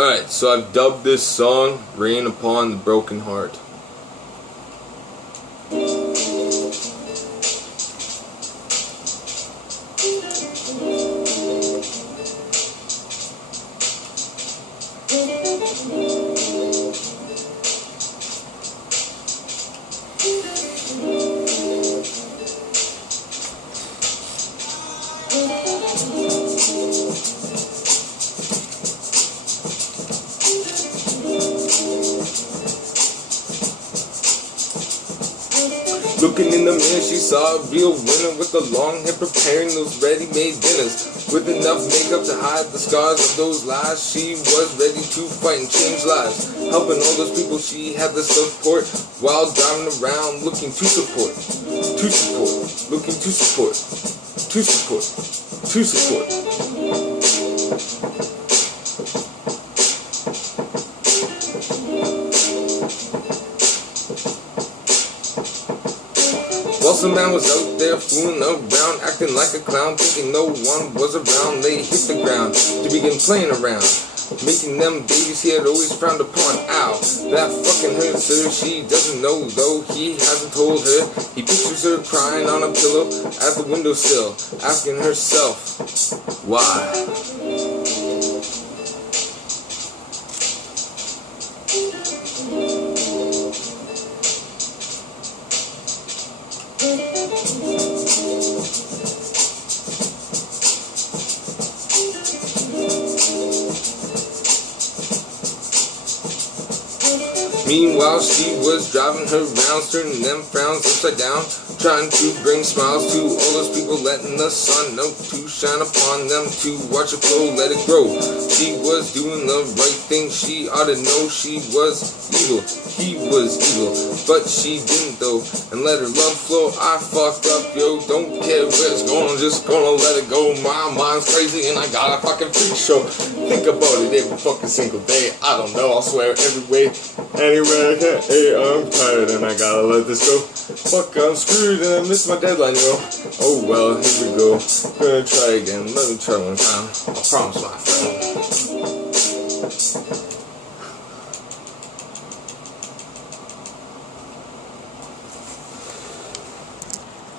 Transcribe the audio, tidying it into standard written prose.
Alright, so I've dubbed this song Rain Upon the Broken Heart. Looking in the mirror, she saw a real winner with a long hair preparing those ready-made dinners. With enough makeup to hide the scars of those lies, she was ready to fight and change lives. Helping all those people she had the support, while driving around looking to support. Looking to support. While some man was out there fooling around, acting like a clown, thinking no one was around, they hit the ground to begin playing around, making them babies he had always frowned upon. Ow, that fucking hurts her, she doesn't know though, he hasn't told her. He pictures her crying on a pillow at the windowsill, asking herself, why? Meanwhile, she was driving her rounds, turning them frowns upside down, trying to bring smiles to all those people, letting the sun know to shine upon them, to watch it flow, let it grow. She was doing the right thing, she ought to know she was evil, he was evil, but she didn't though, and let her love flow. I fucked up, yo, don't care where it's going, I'm just gonna let it go. My mind's crazy and I got a fucking freak show. Think about it every fucking single day, I don't know, I'll swear every way. Anyway, I can't, hey, I'm tired and I gotta let this go. Fuck, I'm screwed and I missed my deadline, yo. Oh well, here we go. Gonna try again, let me try one time. I promise, my friend.